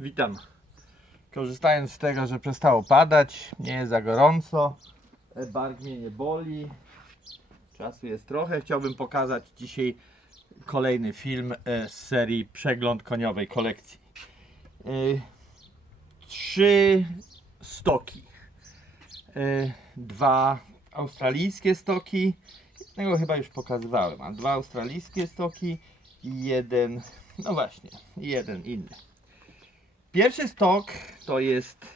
Witam. Korzystając z tego, że przestało padać, nie jest za gorąco, e, bark mnie nie boli, czasu jest trochę, chciałbym pokazać dzisiaj kolejny film e, z serii Przegląd koniowej kolekcji. E, Trzy stoki. Dwa australijskie stoki, jednego chyba już pokazywałem, a dwa australijskie stoki i jeden, no właśnie, jeden inny. Pierwszy stok to jest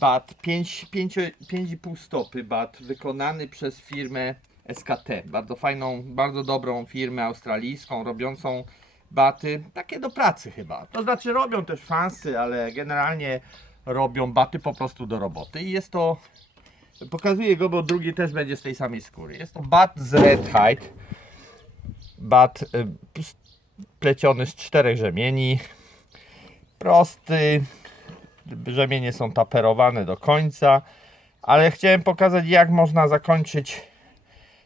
bat 5,5 stopy bat wykonany przez firmę SKT. Bardzo fajną, bardzo dobrą firmę australijską robiącą baty takie do pracy chyba. To znaczy robią też fansy, ale generalnie robią baty po prostu do roboty i jest to pokazuję go, bo drugi też będzie z tej samej skóry. Jest to bat z Red Hide. Bat y, pleciony z czterech rzemieni prosty. Rzemienie są taperowane do końca, ale chciałem pokazać jak można zakończyć.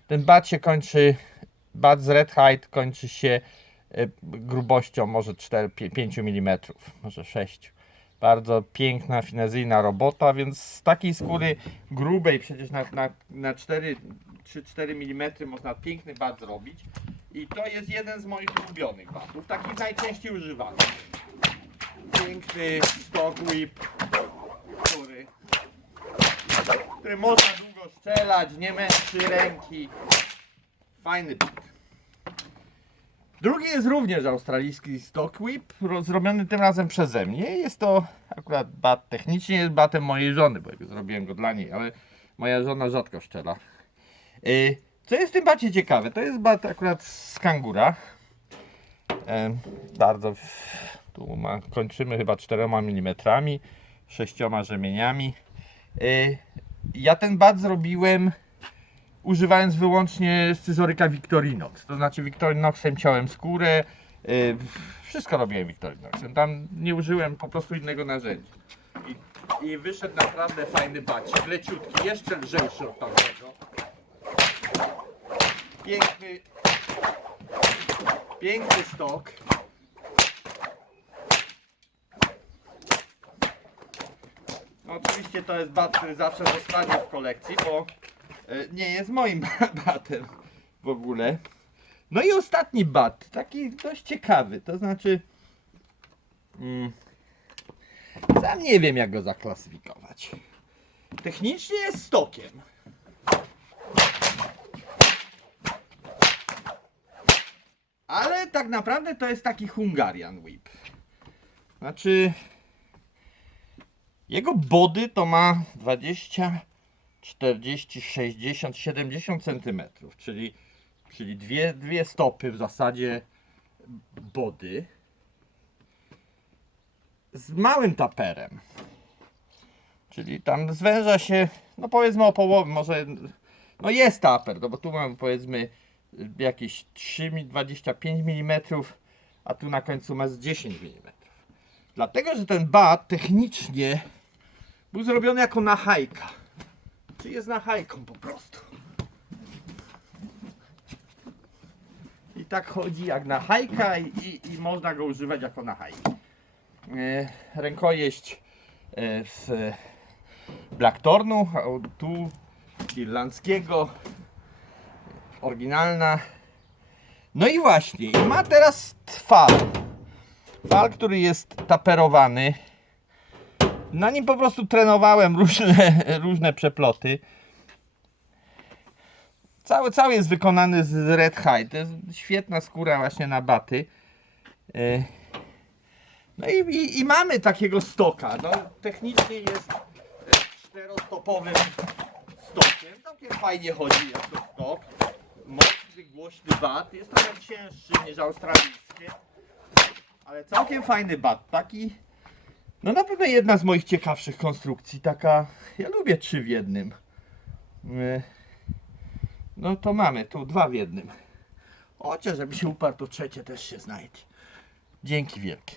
Ten bat się kończy, bat z Red Hide kończy się e, grubością może 4, 5 mm, może 6. Bardzo piękna, finezyjna robota, więc z takiej skóry grubej, przecież na, na, na 4, 3-4 mm można piękny bat zrobić. I to jest jeden z moich ulubionych batów, takich najczęściej używanych piękny stock whip, który, który można długo strzelać, nie męczy ręki. Fajny bat. Drugi jest również australijski stock whip, ro- zrobiony tym razem przeze mnie. Jest to akurat bat technicznie jest batem mojej żony, bo zrobiłem go dla niej, ale moja żona rzadko strzela. Y, Co jest w tym bacie ciekawe, to jest bat akurat z kangura. Em, Bardzo tu ma, kończymy chyba 4 mm, 6 rzemieniami. Y, Ja ten bat zrobiłem używając wyłącznie scyzoryka Victorinox. To znaczy Victorinoxem ciąłem skórę. y, Wszystko robiłem Victorinoxem. Tam nie użyłem po prostu innego narzędzia. I, i wyszedł naprawdę fajny bacik. Leciutki, jeszcze lżejszy od tamtego. Piękny, piękny stok. Oczywiście to jest bat, który zawsze zostanie w kolekcji, bo e, nie jest moim batem w ogóle. No i ostatni bat, taki dość ciekawy, to znaczy mm, sam nie wiem jak go zaklasyfikować. Technicznie jest stokiem. Ale tak naprawdę to jest taki Hungarian Whip. Znaczy jego body to ma 20, 40, 60, 70 cm, czyli, czyli dwie, dwie stopy w zasadzie body z małym taperem. Czyli tam zwęża się, no powiedzmy o połowę, może, no jest taper, no bo tu mamy powiedzmy jakieś 3, 25 mm, a tu na końcu ma z 10 mm. Dlatego, że ten bat technicznie był zrobiony jako nachajka. Czy jest nachajką po prostu. I tak chodzi jak nachajka i, i, i można go używać jako nachajka. E, rękojeść e, z Blackthornu, a tu irlandzkiego, oryginalna. No i właśnie, ma teraz fal. Fal, który jest taperowany. Na nim po prostu trenowałem różne, różne przeploty. Cały, cały jest wykonany z Red Hide. To jest świetna skóra właśnie na baty. E, No i, i, i mamy takiego stoka. No, technicznie jest e, czterostopowym stokiem. Całkiem fajnie chodzi jak to stok. Mocny, głośny bat. Jest trochę cięższy niż australijskie. Ale całkiem fajny bat. Taki no na pewno jedna z moich ciekawszych konstrukcji, taka, ja lubię trzy w jednym. E, No to mamy tu dwa w jednym. Chociaż żeby się uparł, to trzecie też się znajdzie. Dzięki wielkie.